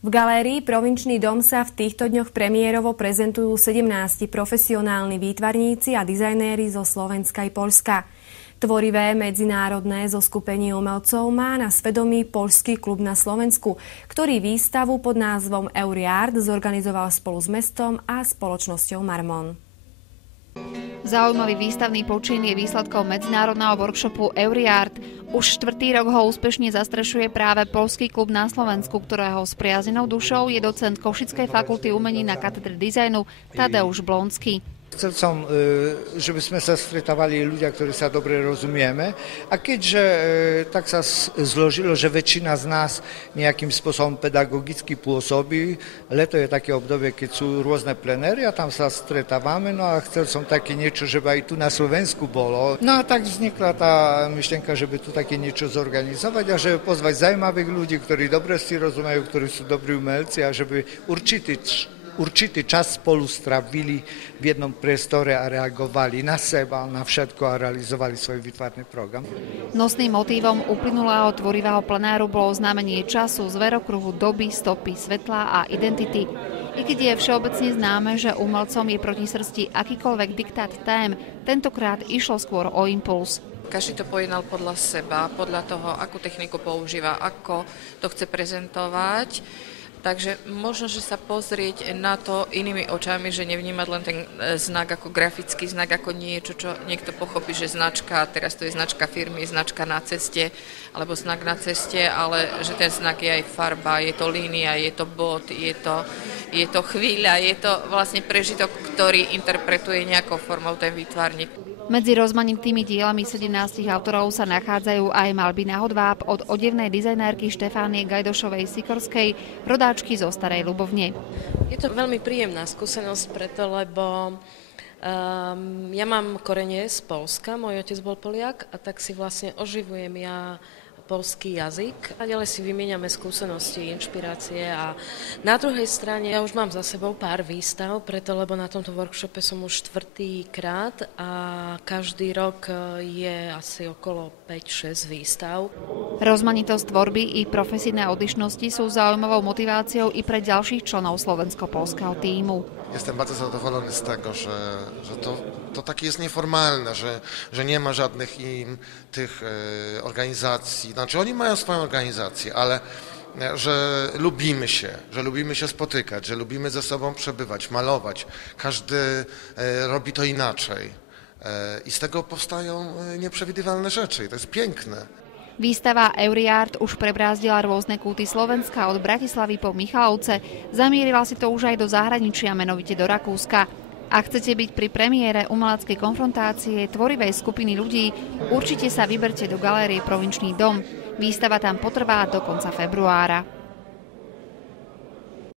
V galérii Provinčný dom sa v týchto dňoch premiérovo prezentujú 17 profesionálni výtvarníci a dizajnéri zo Slovenska i Poľska. Tvorivé medzinárodné zoskupenie umelcov má na svedomí Poľský klub na Slovensku, ktorý výstavu pod názvom Euriart zorganizoval spolu s mestom a spoločnosťou Marmon. Zaujímavý výstavný počin je výsledkom medzinárodného workshopu Euriart. Už 4. rok ho úspešne zastrešuje práve Poľský klub na Slovensku, ktorého spriaznenou dušou je docent Košickej fakulty umení na katedre dizajnu Tadeusz Blonský. Chcel som, żeby sme sa stretávali ľudia, ktorí sa dobre rozumieme. A keďže tak sa zložilo, že väčšina z nás nejakým spôsobom pedagogicky pôsobí, leto je také obdobie, keď sú rôzne plenéry a tam sa stretávame, no a chcel som také niečo, že by aj tu na Slovensku bolo. No a tak vznikla tá myšlienka, že by tu také niečo zorganizovať a že pozvať zaujímavých ľudí, ktorí dobre si rozumejú, ktorí sú dobrí umelci a že by určitý čas spolu strávili v jednom priestore a reagovali na seba, na všetko a realizovali svoj výtvarný program. Nosným motívom uplynulého tvorivého plenáru bolo znamenie času, zverokruhu, doby, stopy, svetla a identity. I keď je všeobecne známe, že umelcom je proti srsti akýkoľvek diktát tém, tentokrát išlo skôr o impuls. Každý to pojednal podľa seba, podľa toho, akú techniku používa, ako to chce prezentovať. Takže možno, že sa pozrieť na to inými očami, že nevnímať len ten znak ako grafický znak, ako niečo, čo niekto pochopí, že značka, teraz to je značka firmy, značka na ceste, alebo znak na ceste, ale že ten znak je aj farba, je to línia, je to bod, je to chvíľa, je to vlastne prežitok, ktorý interpretuje nejakou formou ten výtvarník. Medzi rozmanitými dielami 17 autorov sa nachádzajú aj maľby na hodváb od odevnej dizajnérky Štefánie Gajdošovej-Sikorskej, rodáčky zo Starej Ľubovne. Je to veľmi príjemná skúsenosť preto, lebo ja mám korene z Poľska, môj otec bol Poliak a tak si vlastne oživujem ja poľský jazyk a ďalej si vymieňame skúsenosti, inšpirácie a na druhej strane ja už mám za sebou pár výstav, preto lebo na tomto workshope som už 4. krát a každý rok je asi okolo 5-6 výstav. Rozmanitosť tvorby i profesijné odlišnosti sú zaujímavou motiváciou i pre ďalších členov slovensko-polského tímu. Jestem bardzo zadowolony z tego, że to takie jest nieformalne, że nie ma żadnych tych organizacji. Znaczy oni mają swoją organizację, ale że lubimy się spotykać, że lubimy ze sobą przebywać, malować. Każdy robi to inaczej i z tego powstają nieprzewidywalne rzeczy i to jest piękne. Výstava Euriart už prebrázdila rôzne kúty Slovenska od Bratislavy po Michalovce. Zamierila si to už aj do zahraničia, menovite do Rakúska. Ak chcete byť pri premiére umeleckej konfrontácie tvorivej skupiny ľudí, určite sa vyberte do galérie Provinčný dom. Výstava tam potrvá do konca februára.